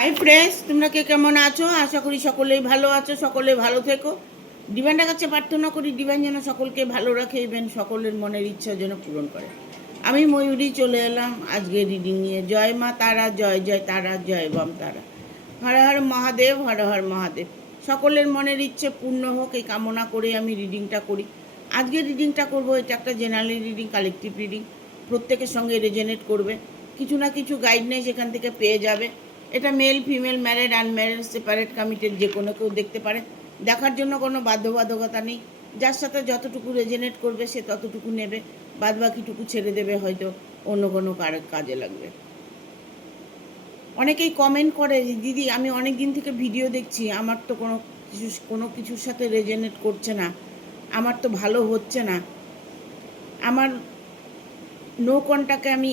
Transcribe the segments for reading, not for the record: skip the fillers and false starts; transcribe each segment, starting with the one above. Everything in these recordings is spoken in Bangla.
হাই ফ্রেন্ডস, তোমরা কে কেমন আছো? আশা করি সকলেই ভালো আছো, সকলে ভালো থেকো। ডিভাইনের কাছে প্রার্থনা করি ডিভাইন যেন সকলকে ভালো রাখে এবং সকলের মনের ইচ্ছা যেন পূরণ করে। আমি ময়ূরী চলে এলাম আজকে রিডিং নিয়ে। জয় মা তারা, জয় জয় তারা, জয় বাম তারা। হর হর মহাদেব, হর হর মহাদেব। সকলের মনের ইচ্ছে পূর্ণ হোক এই কামনা করে আমি রিডিংটা করি। আজকে রিডিংটা করব, এটা একটা জেনারেল রিডিং, কালেকটিভ রিডিং, প্রত্যেকের সঙ্গে রেজনেট করবে। কিছু না কিছু গাইডনেস এখান থেকে পেয়ে যাবে। এটা male female, married unmarried, separate committed, যে কোনো কেউ দেখতে পারে। দেখার জন্য কোনো বাধ্যবাধকতা নেই। যার সাথে যতটুকু রেজনেট করবে সে ততটুকু নেবে, বাদ বাকিটুকু ছেড়ে দেবে, হয়তো অন্য কোনো কাজে লাগবে। অনেকেই কমেন্ট করে যে দিদি আমি অনেক দিন থেকে ভিডিও দেখছি, আমার তো কোনো কিছুর সাথে রেজনেট করছে না, আমার তো ভালো হচ্ছে না, আমার নো কন্ট্যাক্টে আমি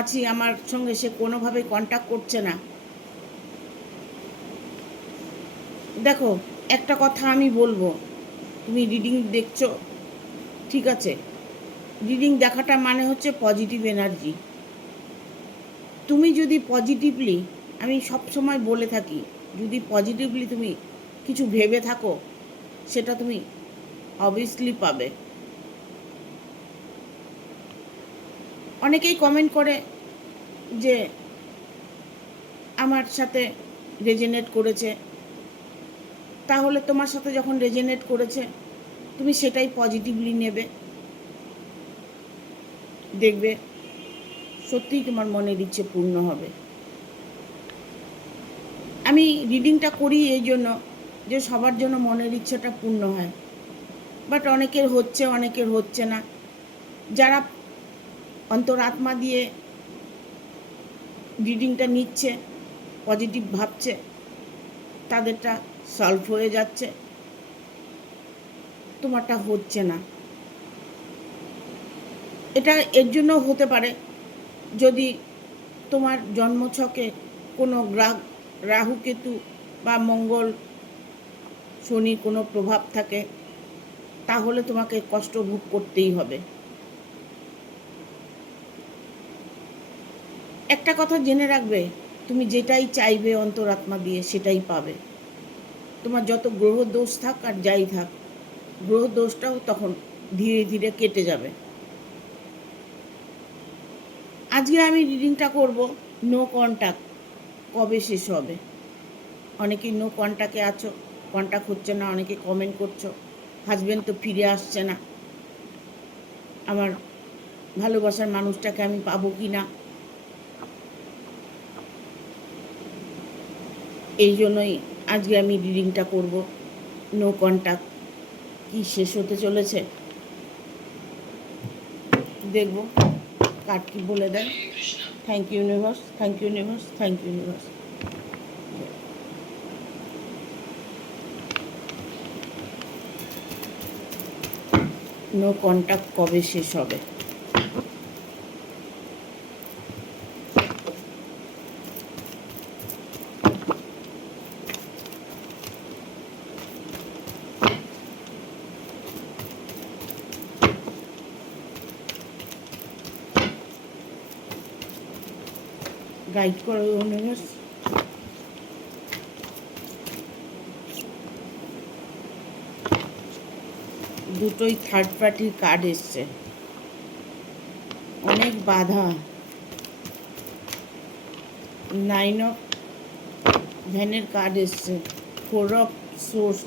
আছি, আমার সঙ্গে সে কোনোভাবে কন্ট্যাক্ট করছে না। দেখো, একটা কথা আমি বলবো, তুমি রিডিং দেখছো, ঠিক আছে, রিডিং দেখাটা মানে হচ্ছে পজিটিভ এনার্জি। তুমি যদি পজিটিভলি, আমি সব সময় বলে থাকি, যদি পজিটিভলি তুমি কিছু ভেবে থাকো সেটা তুমি অবভিয়াসলি পাবে। অনেকেই কমেন্ট করে যে আমার সাথে রেজনেট করেছে, তাহলে তোমার সাথে যখন রেজনেট করেছে তুমি সেটাই পজিটিভলি নেবে, দেখবে সত্যিই তোমার মনের ইচ্ছে পূর্ণ হবে। আমি রিডিংটা করি এই জন্য যে সবার জন্য মনের ইচ্ছেটা পূর্ণ হয়, বাট অনেকের হচ্ছে, অনেকের হচ্ছে না। যারা অন্তরাত্মা দিয়ে রিডিংটা নিচ্ছে, পজিটিভ ভাবছে, তাদেরটা সলভ হয়ে যাচ্ছে, তোমারটা হচ্ছে না। এটা এর জন্য হতে পারে যদি তোমার জন্মছকে কোনো রাহু কেতু বা মঙ্গল শনির কোনো প্রভাব থাকে, তাহলে তোমাকে কষ্ট ভোগ করতেই হবে। একটা কথা জেনে রাখবে, তুমি যেটাই চাইবে অন্তরাত্মা দিয়ে সেটাই পাবে। তোমার যত গ্রহ দোষ থাক আর যাই থাক, গ্রহ দোষটাও তখন ধীরে ধীরে কেটে যাবে। আজকে আমি রিডিংটা করব নো কন্ট্যাক্ট কবে শেষ হবে। অনেকেই নো কন্ট্যাক্টে আছো, কন্ট্যাক্ট হচ্ছে না, অনেকে কমেন্ট করছো হাজব্যান্ড তো ফিরে আসছে না, আমার ভালোবাসার মানুষটাকে আমি পাবো কি না। এই জন্যই আজকে আমি রিডিংটা করব নো কন্ট্যাক্ট কি শেষ হতে চলেছে, দেখব কার কি বলে দেয়। Thank you universe, thank you universe, thank you universe. No contact কবে শেষ হবে? গাইড করো ইউনিভার্স। দুটোই থার্ড পার্টির কার্ড এসছে, অনেক বাধা। 9 অফ ভ্যানের কার্ড এসছে, 4 অফ সোর্স,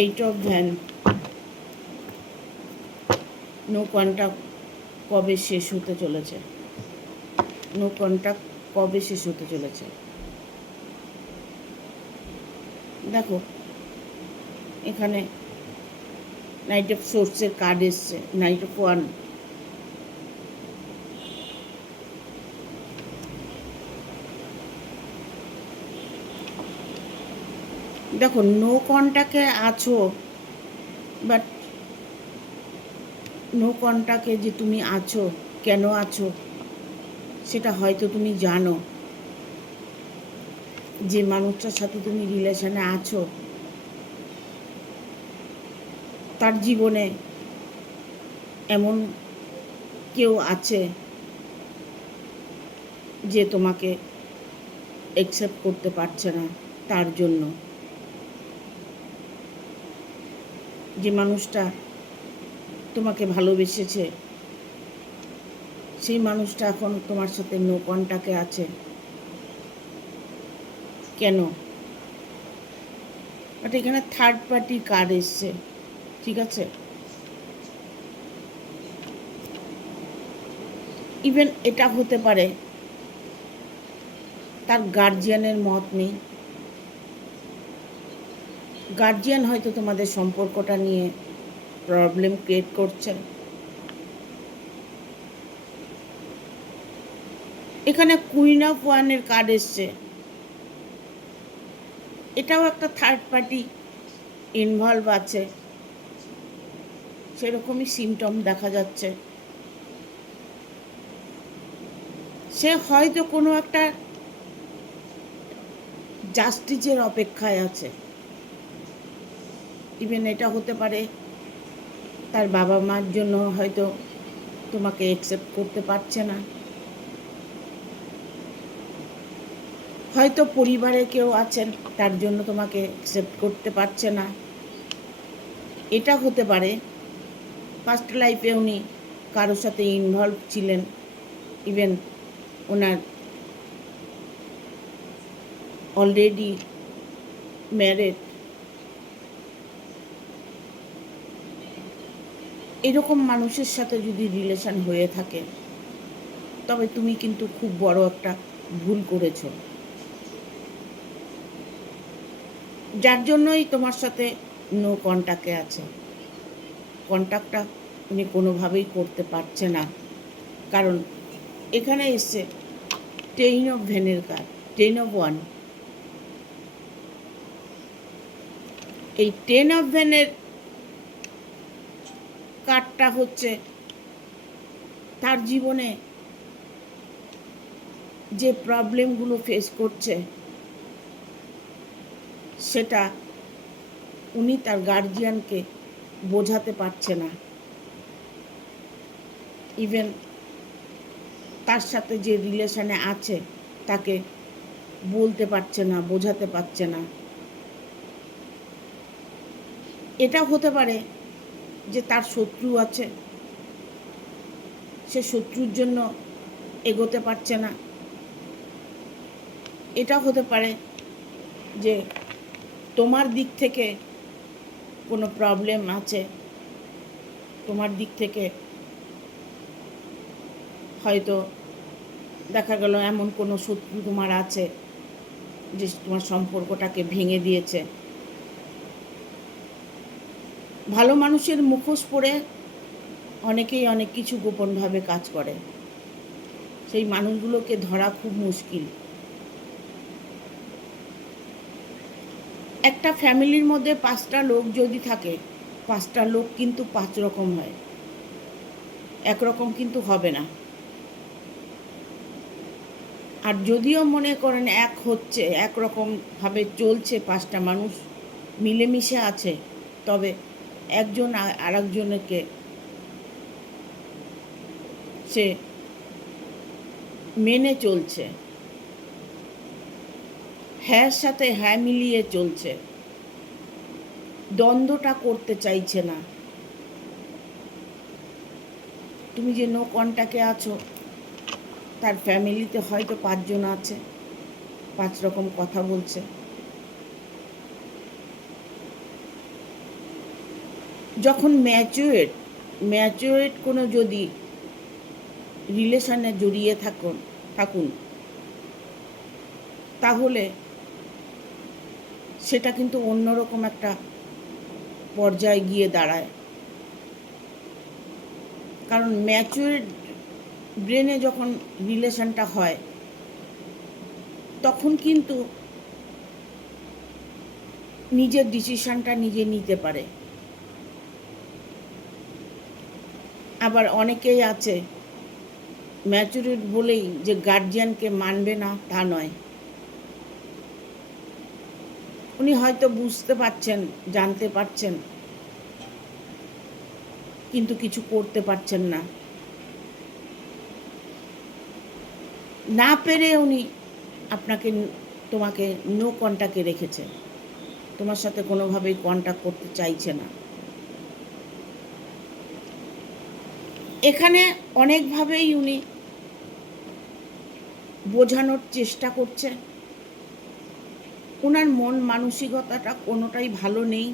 8 অফ ভ্যান। নো কন্ট্যাক্ট কবে শেষ হতে চলেছে? নো কন্ট্যাক্ট কবে শেষ হতে চলেছে? দেখো, এখানে নাইট অফ সোর্সের কার্ড এসছে, নাইট অফ ওয়ান। দেখো, নো কন্ট্যাক্টে আছো, বাট নো কন্ট্যাক্টে যে তুমি আছো, কেন আছো সেটা হয়তো তুমি জানো। যে মানুষটার সাথে তুমি রিলেশনে আছো তার জীবনে এমন কেউ আছে যে তোমাকে অ্যাকসেপ্ট করতে পারছে না, তার জন্য। যে মানুষটা তোমাকে ভালোবেসেছে সেই মানুষটা এখন তোমার সাথে নো কন্ট্যাক্টে আছে। কেন? বাট এখানে থার্ড পার্টি কার্ড এসছে, ঠিক আছে? ইভেন এটা হতে পারে তার গার্জিয়ানের মত নেই। গার্জিয়ান হয়তো তোমাদের সম্পর্কটা নিয়ে প্রবলেম ক্রিয়েট করছে। এখানে কুইন অফ ওয়ানের কার্ড এসছে, এটাও একটা থার্ড পার্টি ইনভলভ আছে, সেরকমই সিমটম দেখা যাচ্ছে। সে হয়তো কোনো একটা জাস্টিসের অপেক্ষায় আছে। ইভেন এটা হতে পারে তার বাবা মার জন্য হয়তো তোমাকে অ্যাকসেপ্ট করতে পারছে না, হয়তো পরিবারে কেউ আছেন তার জন্য তোমাকে অ্যাকসেপ্ট করতে পারছে না। এটা হতে পারে ফার্স্ট লাইফে উনি কারোর সাথে ইনভলভ ছিলেন, ইভেন ওনার অলরেডি ম্যারেড। এরকম মানুষের সাথে যদি রিলেশন হয়ে থাকে তবে তুমি কিন্তু খুব বড় একটা ভুল করেছো, যার জন্যই তোমার সাথে নো কন্ট্যাক্টে আছে। কন্ট্যাক্টটা উনি কোনোভাবেই করতে পারছে না, কারণ এখানে এসছে 10 অফ ভেনের কার্ড, 10 অফ ওয়ান। এই 10 অফ ভেনের কার্ডটা হচ্ছে তার জীবনে যে প্রবলেমগুলো ফেস করছে সেটা উনি তার গার্জিয়ানকে বোঝাতে পারছে না। ইভেন তার সাথে যে রিলেশনে আছে তাকে বলতে পারছে না, বোঝাতে পারছে না। এটা হতে পারে যে তার শত্রু আছে, সে শত্রুর জন্য এগোতে পারছে না। এটা হতে পারে যে তোমার দিক থেকে কোনো প্রবলেম আছে, তোমার দিক থেকে হয়তো দেখা গেল এমন কোনো শত্রু তোমার আছে যে তোমার সম্পর্কটাকে ভেঙে দিয়েছে। ভালো মানুষের মুখোশ পরে অনেকেই অনেক কিছু গোপনভাবে কাজ করে, সেই মানুষগুলোকে ধরা খুব মুশকিল। একটা ফ্যামিলির মধ্যে 5টা লোক যদি থাকে, 5টা লোক কিন্তু 5 রকম হয়, একরকম কিন্তু হবে না। আর যদিও মনে করেন এক হচ্ছে, একরকমভাবে চলছে, 5টা মানুষ মিলেমিশে আছে, তবে একজন আরেকজনকে সে মেনে চলছে, হ্যাঁর সাথে হ্যাঁ মিলিয়ে চলছে, দ্বন্দ্বটা করতে চাইছে না। তুমি যে নো কন্ট্যাক্টে আছো, তার ফ্যামিলিতে হয়তো 5 জন আছে, 5 রকম কথা বলছে। যখন ম্যাচুরেট কোনো যদি রিলেশনে জড়িয়ে থাকুন তাহলে সেটা কিন্তু অন্যরকম একটা পর্যায়ে গিয়ে দাঁড়ায়। কারণ ম্যাচুরেট ব্রেনে যখন রিলেশনটা হয় তখন কিন্তু নিজের ডিসিশনটা নিজে নিতে পারে। আবার অনেকেই আছে ম্যাচুরেট বলেই যে গার্জিয়ানকে মানবে না তা নয়, উনি হয়তো বুঝতে পারছেন, জানতে পারছেন, কিন্তু কিছু করতে পারছেন না। না পেরে উনি আপনাকে তোমাকে নো কন্ট্যাক্টে রেখেছে, তোমার সাথে কোনোভাবেই কন্ট্যাক্ট করতে চাইছে না। এখানে অনেকভাবেই উনি বোঝানোর চেষ্টা করছে, ওনার মন মানসিকতাটা কোনোটাই ভালো নেই।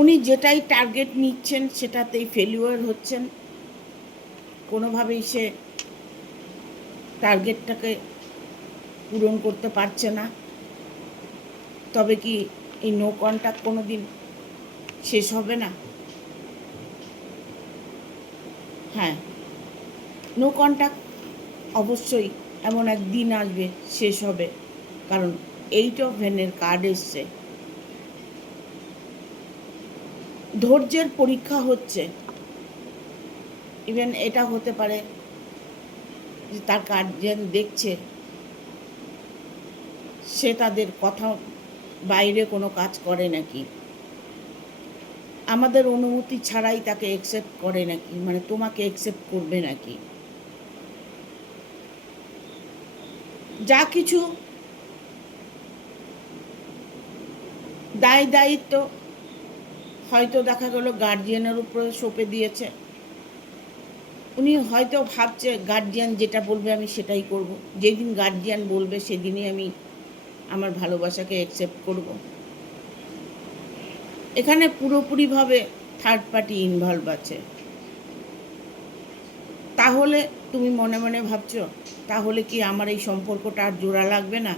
উনি যেটাই টার্গেট নিচ্ছেন সেটাতেই ফেলিওর হচ্ছেন, কোনোভাবেই সে টার্গেটটাকে পূরণ করতে পারছে না। তবে কি এই নো কন্ট্যাক্ট কোনো দিন শেষ হবে না? হ্যাঁ, নো কন্ট্যাক্ট অবশ্যই এমন এক দিন আসবে শেষ হবে, কারণ 8 অফ ভেনের কার্ড এসছে। ধৈর্যের পরীক্ষা হচ্ছে। ইভেন এটা হতে পারে যে তার গার্জিয়ান দেখছে সে তাদের কথা বাইরে কোনো কাজ করে নাকি, আমাদের অনুমতি ছাড়াই তাকে অ্যাকসেপ্ট করে নাকি, মানে তোমাকে অ্যাকসেপ্ট করবে নাকি। যা কিছু দায়িত্ব হয়তো দেখা গেল গার্জিয়ানের উপরে সঁপে দিয়েছে। উনি হয়তো ভাবছে গার্জিয়ান যেটা বলবে আমি সেটাই করব, যেদিন গার্জিয়ান বলবে সেদিনই আমি আমার ভালোবাসাকে অ্যাকসেপ্ট করব। এখানে পুরোপুরিভাবে থার্ড পার্টি ইনভলভ আছে। তাহলে তুমি মনে মনে ভাবছো তাহলে কি আমার এই সম্পর্কটা আর জোড়া লাগবে না?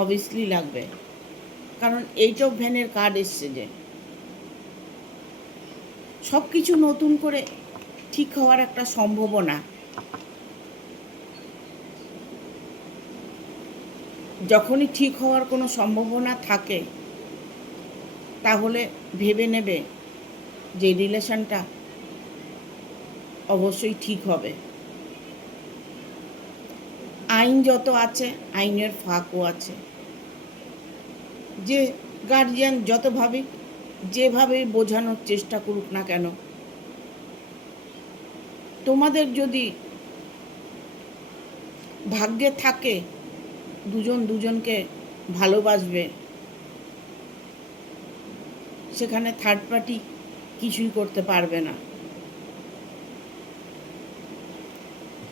অবভিয়াসলি লাগবে, কারণ 8 অফ ভ্যানের কার্ড এসছে যে সব কিছু নতুন করে ঠিক হওয়ার একটা সম্ভাবনা। যখনই ঠিক হওয়ার কোনো সম্ভাবনা থাকে তাহলে ভেবে নেবে যে রিলেশনটা অবশ্যই ঠিক হবে। আইন যত আছে আইনের ফাঁকও আছে। যে গার্জিয়ান যতভাবে যেভাবে বোঝানোর চেষ্টা করুক না কেন, তোমাদের যদি ভাগ্যে থাকে দুজন দুজনকে ভালোবাসবে, সেখানে থার্ড পার্টি কিছুই করতে পারবে না।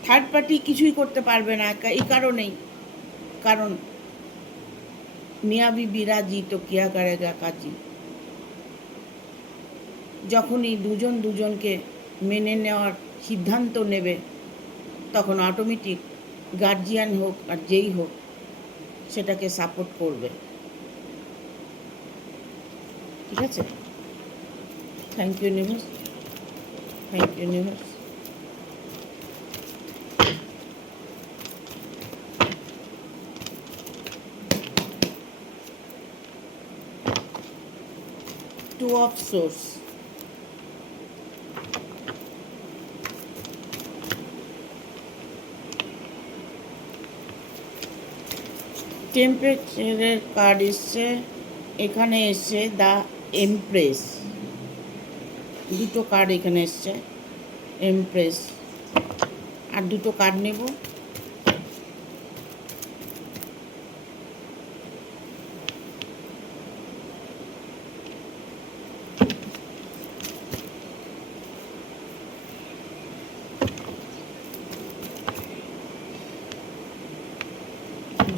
থার্ড পার্টি কিছুই করতে পারবে না এই কারণেই, কারণ মিয়া বিবি রাজি তো কিয়া করেগা কাজী। যখনই দুজন দুজনকে মেনে নেওয়ার সিদ্ধান্ত নেবে তখন অটোমেটিক গার্জিয়ান হোক আর যেই হোক সেটাকে সাপোর্ট করবে। ঠিক আছে? Thank you universe, thank you universe. Two of swords, টেম্পারেচারের কার্ড এসছে, এখানে এসছে দ্য এমপ্রেস। দুটো কার্ড এখানে এসছে, এমপ্রেস। আর দুটো কার্ড নেব।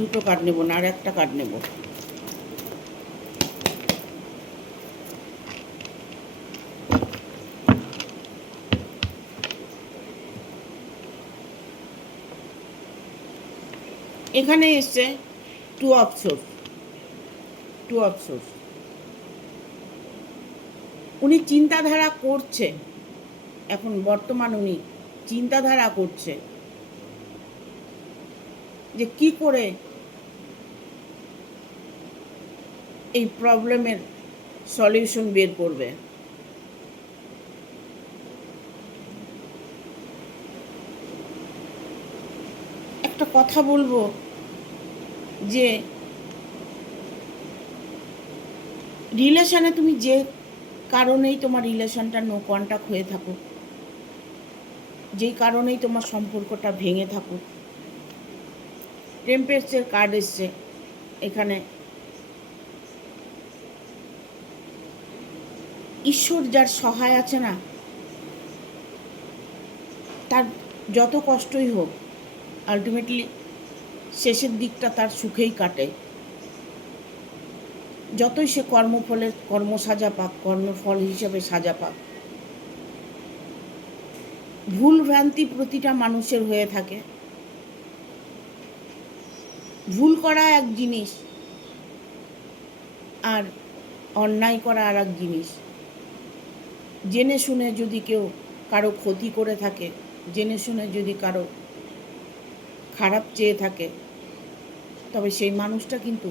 দুটো কার্ড নেব না, আর একটা কার্ড নেব। এখানে এসছে two of swords, two of swords. উনি চিন্তাধারা করছে, এখন বর্তমান উনি চিন্তাধারা করছে যে কি করে এই প্রবলেমের সলিউশন বের করবে। একটা কথা বলবো যে রিলেশনে তুমি যে কারণেই তোমার রিলেশনটা নো কন্ট্যাক্ট হয়ে থাকো, যেই কারণেই তোমার সম্পর্কটা ভেঙে থাকুক। টেম্পারেচার কার্ড এসছে এখানে। ঈশ্বর যার সহায় আছে না, তার যত কষ্টই হোক আলটিমেটলি শেষের দিকটা তার সুখেই কাটে। যতই সে কর্ম সাজা পাক, কর্মফল হিসেবে সাজা পাক। ভুল ভ্রান্তি প্রতিটা মানুষের হয়ে থাকে। ভুল করা এক জিনিস, আর অন্যায় করা আর এক জিনিস। জেনে শুনে যদি কেউ কারো ক্ষতি করে থাকে, জেনে শুনে যদি কারো খারাপ চেয়ে থাকে, তবে সেই মানুষটা কিন্তু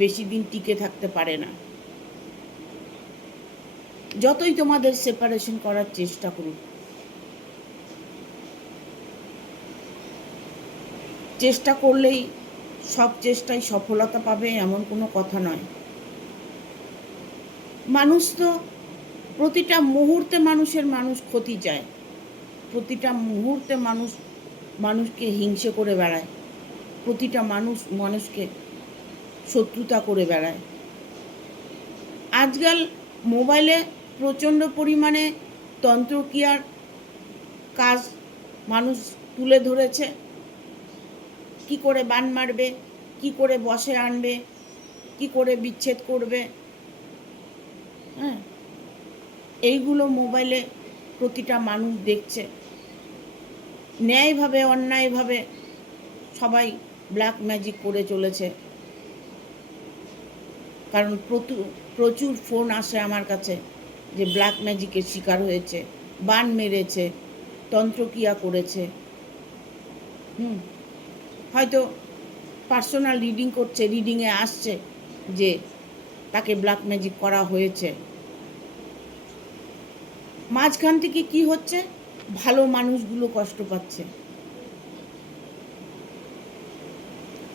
বেশি দিন টিকে থাকতে পারে না। যতই তোমাদের সেপারেশন করার চেষ্টা করুক, চেষ্টা করলেই সব চেষ্টায় সফলতা পাবে এমন কোনো কথা নয়। মানুষ তো প্রতিটা মুহূর্তে মানুষ ক্ষতি চায়, প্রতিটা মুহূর্তে মানুষকে হিংসে করে বেড়ায়, প্রতিটা মানুষকে শত্রুতা করে বেড়ায়। আজকাল মোবাইলে প্রচণ্ড পরিমাণে তন্ত্রক্রিয়ার কাজ মানুষ তুলে ধরেছে। কি করে বান মারবে, কি করে বশে আনবে, কি করে বিচ্ছেদ করবে, হ্যাঁ, এইগুলো মোবাইলে প্রতিটা মানুষ দেখছে। ন্যায়ভাবে অন্যায়ভাবে সবাই ব্ল্যাক ম্যাজিক করে চলেছে। কারণ প্রচুর ফোন আসে আমার কাছে যে ব্ল্যাক ম্যাজিকের শিকার হয়েছে, বান মেরেছে, তন্ত্রক্রিয়া করেছে। হয়তো পার্সোনাল রিডিং করছে, রিডিংয়ে আসছে যে তাকে ব্ল্যাক ম্যাজিক করা হয়েছে। মাঝখান থেকে কি হচ্ছে, ভালো মানুষগুলো কষ্ট পাচ্ছে।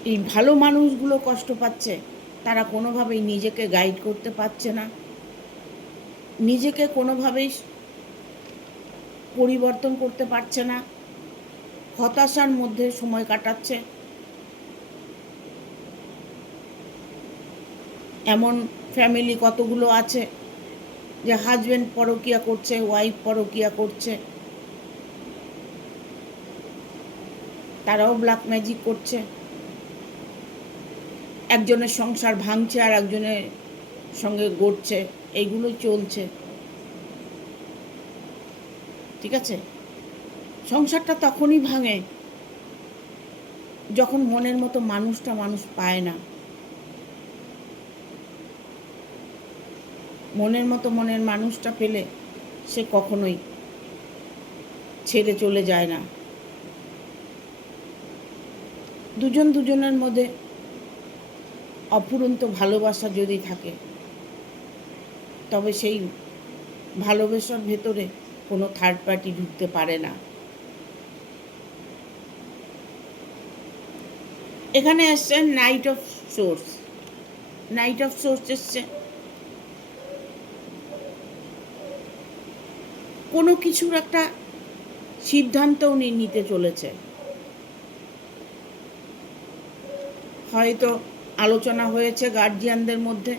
এই ভালো মানুষগুলো কষ্ট পাচ্ছে, তারা কোনোভাবেই নিজেকে গাইড করতে পারছে না, নিজেকে কোনোভাবেই পরিবর্তন করতে পারছে না, হতাশার মধ্যে সময় কাটাচ্ছে। এমন ফ্যামিলি কতগুলো আছে যে হাজব্যান্ড পরকীয়া করছে, ওয়াইফ পরকীয়া করছে, তারাও ব্ল্যাক ম্যাজিক করছে। একজনের সংসার ভাঙছে আর একজনের সঙ্গে গড়ছে, এইগুলো চলছে। ঠিক আছে, সংসারটা তখনই ভাঙে যখন মনের মতো মানুষ পায় না। মনের মানুষটা পেলে সে কখনোই ছেড়ে চলে যায় না। দুজনের মধ্যে অফুরন্ত ভালোবাসা যদি থাকে, তবে সেই ভালোবাসার ভেতরে কোনো থার্ড পার্টি ঢুকতে পারে না। এখানে এসছে night of swords. Night of swords এসছে কোনো কিছুর একটা সিদ্ধান্ত উনি নিতে চলেছে। হয়তো আলোচনা হয়েছে গার্জিয়ানদের মধ্যে,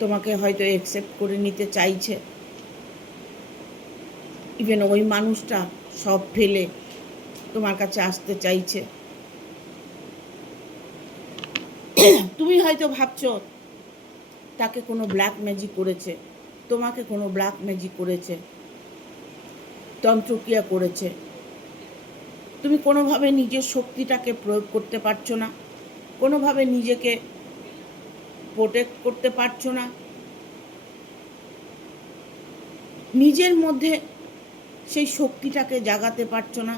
তোমাকে হয়তো অ্যাকসেপ্ট করে নিতে চাইছে। ইভেন ওই মানুষটা সব ফেলে তোমার কাছে আসতে চাইছে। তুমি হয়তো ভাবছো তাকে কোনো ব্ল্যাক ম্যাজিক করেছে, তোমাকে কোনো ব্ল্যাক ম্যাজিক করেছে, তন্ত্রক্রিয়া করেছে। তুমি কোনোভাবে নিজের শক্তিটাকে প্রয়োগ করতে পারছো না, কোনোভাবে নিজেকে প্রোটেক্ট করতে পারছো না, নিজের মধ্যে সেই শক্তিটাকে জাগাতে পারছো না,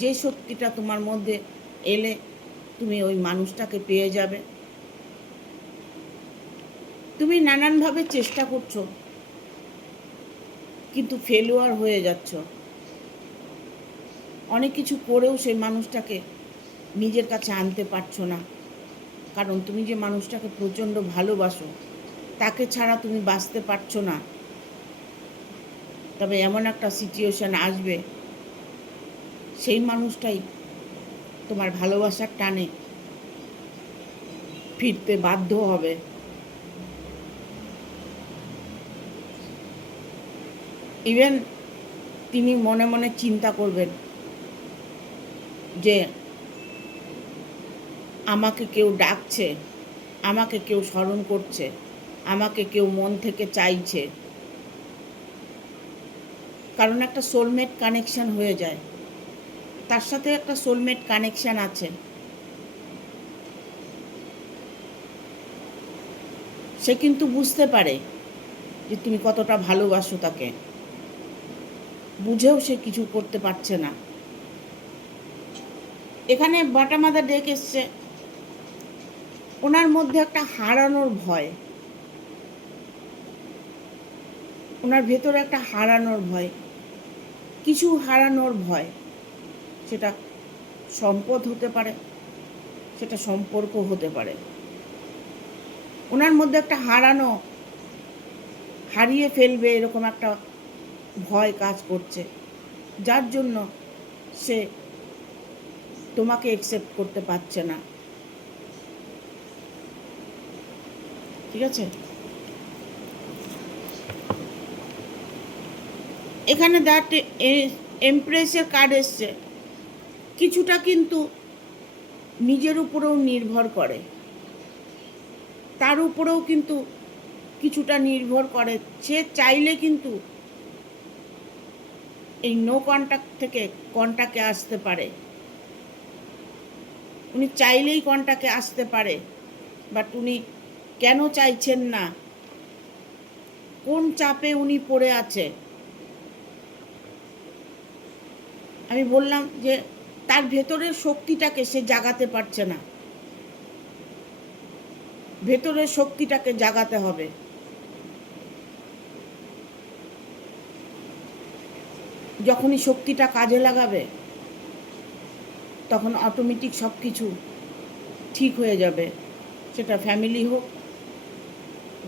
যে শক্তিটা তোমার মধ্যে এলে তুমি ওই মানুষটাকে পেয়ে যাবে। তুমি নানানভাবে চেষ্টা করছো, কিন্তু ফেলুয়ার হয়ে যাচ্ছ। অনেক কিছু করেও সেই মানুষটাকে নিজের কাছে আনতে পারছো না, কারণ তুমি যে মানুষটাকে প্রচণ্ড ভালোবাসো, তাকে ছাড়া তুমি বাঁচতে পারছো না। তবে এমন একটা সিচুয়েশন আসবে, সেই মানুষটাই তোমার ভালোবাসার টানে ফিরতে বাধ্য হবে। ইভেন তিনি মনে মনে চিন্তা করবেন যে আমাকে কেউ ডাকছে, আমাকে কেউ স্মরণ করছে, আমাকে কেউ মন থেকে চাইছে। কারণ একটা সোলমেট কানেকশন হয়ে যায়, তার সাথে একটা সোলমেট কানেকশন আছে। সে কিন্তু বুঝতে পারে যে তুমি কতটা ভালোবাসো তাকে, বুঝেও সে কিছু করতে পারছে না। এখানে বাটামাদা ডেক এসছে, ওনার মধ্যে একটা হারানোর ভয়, ওনার ভেতরে একটা হারানোর ভয়, কিছু হারানোর ভয়। সেটা সম্পদ হতে পারে, সেটা সম্পর্ক হতে পারে। ওনার মধ্যে একটা হারানো, হারিয়ে ফেলবে এরকম একটা ভয় কাজ করছে, যার জন্য সে তোমাকে অ্যাকসেপ্ট করতে পারছে না। ঠিক আছে, এখানে দ্যাট এমপ্রেসের কার্ড এসছে। কিছুটা কিন্তু নিজের উপরেও নির্ভর করে, তার উপরেও কিন্তু কিছুটা নির্ভর করে। সে চাইলে কিন্তু এই নো কন্ট্যাক্ট থেকে কন্ট্যাক্টে আসতে পারে, উনি চাইলেই কন্ট্যাক্টে আসতে পারে, বাট উনি কেন চাইছেন না, কোন চাপে উনি পড়ে আছে। আমি বললাম যে তার ভেতরের শক্তিটাকে সে জাগাতে পারছে না, ভেতরের শক্তিটাকে জাগাতে হবে। যখনই শক্তিটা কাজে লাগাবে তখন অটোমেটিক সব কিছু ঠিক হয়ে যাবে। সেটা ফ্যামিলি হোক,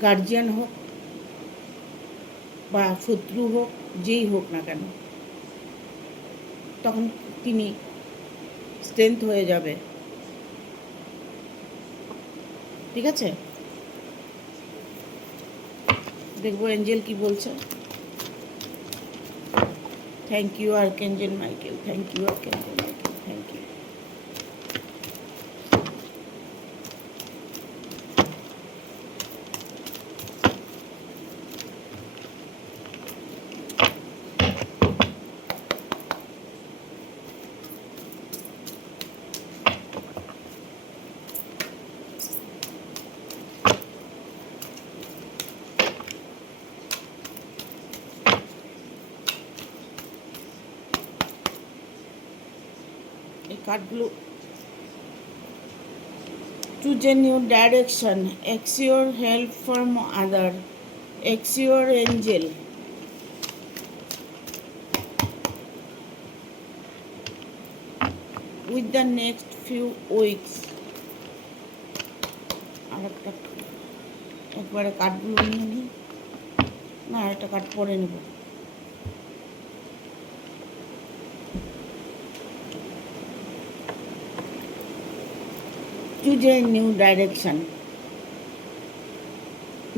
গার্জিয়ান হোক বা শত্রু হোক, যেই হোক না কেন, তখন তিনি স্ট্রেংথ হয়ে যাবে। ঠিক আছে, দেখবো এঞ্জেল কি বলছে। Thank you archangel Michael, thank you archangel Michael, thank you. এই কার্ডগুলো, choose a new direction, ask your help from other, ask your angel. With the next few weeks, আর একটা একবারে কার্ডগুলো নিয়ে নিই, না একটা কার্ড পরে নেব। চুজ এ নিউ ডাইরেকশন,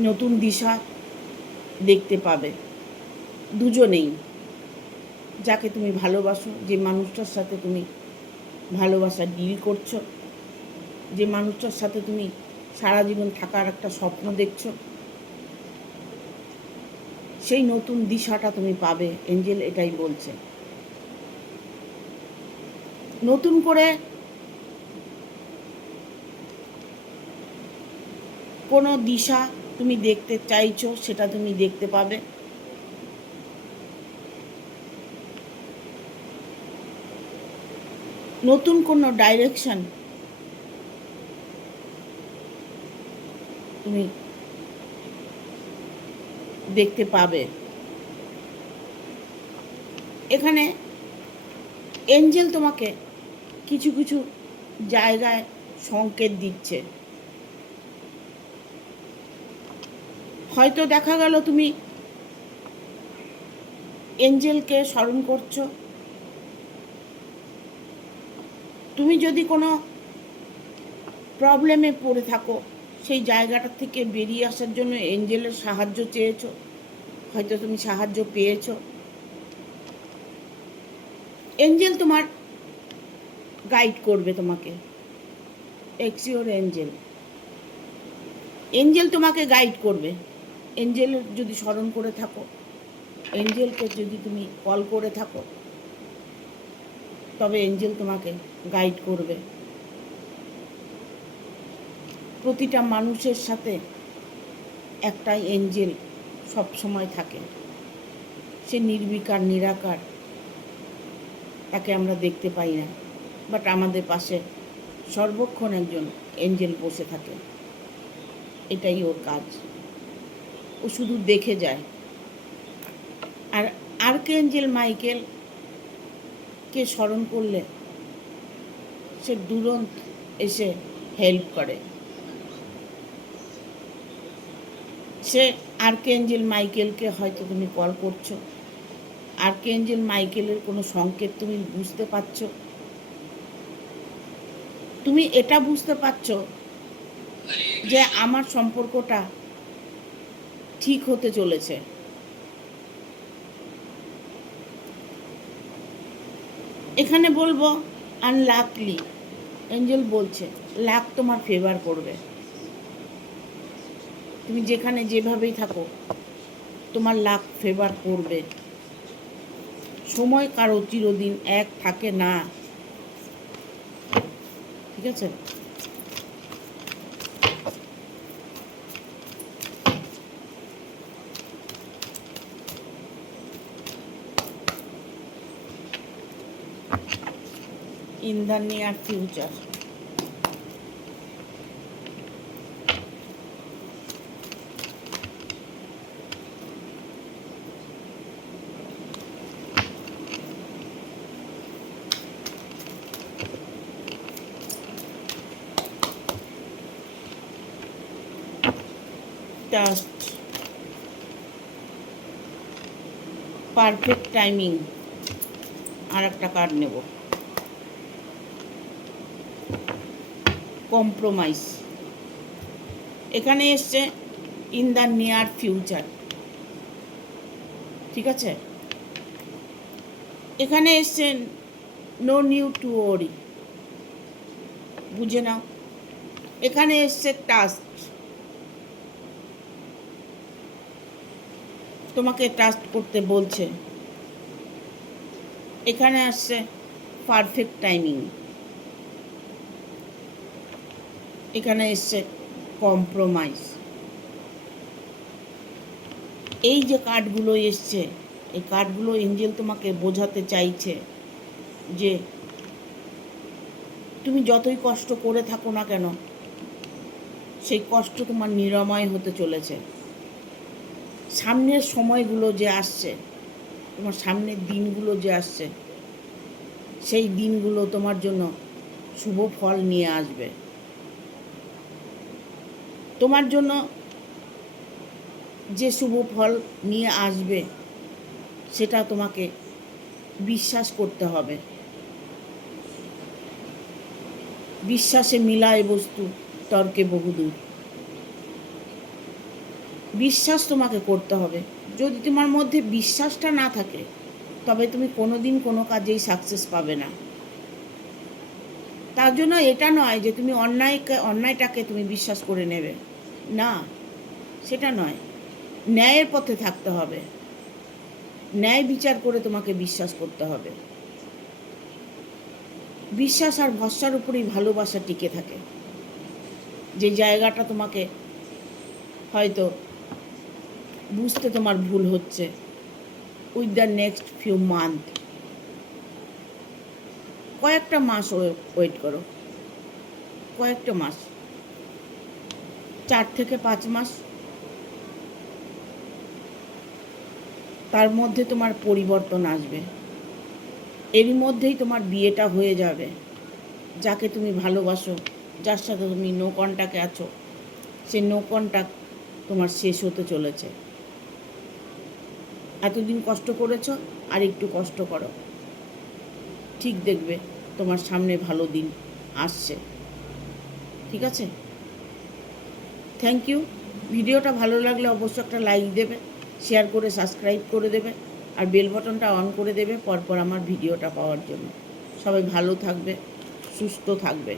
নতুন দিশা দেখতে পাবে দুজনেই। যাকে তুমি ভালোবাসো, যে মানুষটার সাথে তুমি ভালোবাসা ডিল করছো, যে মানুষটার সাথে তুমি সারা জীবন থাকার একটা স্বপ্ন দেখছো, সেই নতুন দিশাটা তুমি পাবে। এঞ্জেল এটাই বলছে। নতুন করে কোনো দিশা তুমি দেখতে চাইছো, সেটা তুমি দেখতে পাবে। নতুন কোনো ডাইরেকশন তুমি দেখতে পাবে। এখানে এঞ্জেল তোমাকে কিছু কিছু জায়গায় সংকেত দিচ্ছে। হয়তো দেখা গেল তুমি এঞ্জেলকে স্মরণ করছো। তুমি যদি কোনো প্রবলেমে পড়ে থাকো, সেই জায়গাটা থেকে বেরিয়ে আসার জন্য এঞ্জেলের সাহায্য চেয়েছো, হয়তো তুমি সাহায্য পেয়েছো। এঞ্জেল তোমার গাইড করবে তোমাকে। এক্স ইওর এঞ্জেল, এঞ্জেল তোমাকে গাইড করবে। এঞ্জেলের যদি স্মরণ করে থাকো, এঞ্জেলকে যদি তুমি কল করে থাকো, তবে এঞ্জেল তোমাকে গাইড করবে। প্রতিটা মানুষের সাথে একটাই এঞ্জেল সব সময় থাকে। সে নির্বিকার, নিরাকার, তাকে আমরা দেখতে পাই না, বাট আমাদের পাশে সর্বক্ষণ একজন এঞ্জেল বসে থাকে। এটাই ওর কাজ। ও শুধু দেখে যায়। আর আর্কএঞ্জেল মাইকেলকে স্মরণ করলে সে তুরন্ত এসে হেল্প করে। সে আর্কএঞ্জেল মাইকেলকে হয়তো তুমি কল করছো, আর্কএঞ্জেল মাইকেলের কোনো সংকেত তুমি বুঝতে পারছো, তুমি এটা বুঝতে পারছো যে আমার সম্পর্কটা ঠিক হতে চলেছে। এখানে বলবো আনলাকলি, এঞ্জেল বলছে লাক তোমার ফেভার করবে। তুমি যেখানে যেভাবেই থাকো, তোমার লাক ফেভার করবে। সময় কারো চিরদিন এক থাকে না, ঠিক আছে? In the near future, just perfect timing. আর একটা কার্ড নেব, কম্প্রোমাইজ। এখানে এসছে ইন দ্য নিয়ার ফিউচার, ঠিক আছে? এখানে এসছে নো নিউ টু ওরি, বুঝে নাও। এখানে এসছে ট্রাস্ট, তোমাকে ট্রাস্ট করতে বলছে। এখানে আসছে পারফেক্ট টাইমিং, এখানে এসছে কম্প্রোমাইজ। এই যে কার্ডগুলো এসছে, এই কার্ডগুলো এঞ্জেল তোমাকে বোঝাতে চাইছে যে তুমি যতই কষ্ট করে থাকো না কেন, সেই কষ্ট তোমার নিরাময় হতে চলেছে। সামনের সময়গুলো যে আসছে, তোমার সামনের দিনগুলো যে আসছে, সেই দিনগুলো তোমার জন্য শুভ ফল নিয়ে আসবে। তোমার জন্য যে শুভ ফল নিয়ে আসবে, সেটা তোমাকে বিশ্বাস করতে হবে। বিশ্বাসে মিলায় বস্তু, তর্কে বহুদূর। বিশ্বাস তোমাকে করতে হবে। যদি তোমার মধ্যে বিশ্বাসটা না থাকে, তবে তুমি কোনো দিন কোনো কাজেই সাকসেস পাবে না। তার জন্য এটা নয় যে তুমি অন্যায়টাকে তুমি বিশ্বাস করে নেবে, না, সেটা নয়। ন্যায়ের পথে থাকতে হবে, ন্যায় বিচার করে তোমাকে বিশ্বাস করতে হবে। বিশ্বাস আর ভরসার উপরেই ভালোবাসা টিকে থাকে। যে জায়গাটা তোমাকে হয়তো বুঝতে তোমার ভুল হচ্ছে, with the next few month, কয়েকটা মাস ওয়েট করো, কয়েকটা মাস, 4 থেকে 5 মাস, তার মধ্যে তোমার পরিবর্তন আসবে। এরই মধ্যেই তোমার বিয়েটা হয়ে যাবে। যাকে তুমি ভালোবাসো, যার সাথে তুমি নো কন্ট্যাক্টে আছো, সে নো কন্ট্যাক্ট তোমার শেষ হতে চলেছে। এতদিন কষ্ট করেছো, আর একটু কষ্ট করো, ঠিক দেখবে তোমার সামনে ভালো দিন আসছে। ঠিক আছে? Thank you. ভিডিওটা ভালো লাগলে অবশ্যই একটা লাইক দেবে, শেয়ার করে সাবস্ক্রাইব করে দেবে, আর বেল বাটনটা অন করে দেবে পরপর আমার ভিডিওটা পাওয়ার জন্য। সবাই ভালো থাকবে, সুস্থ থাকবে।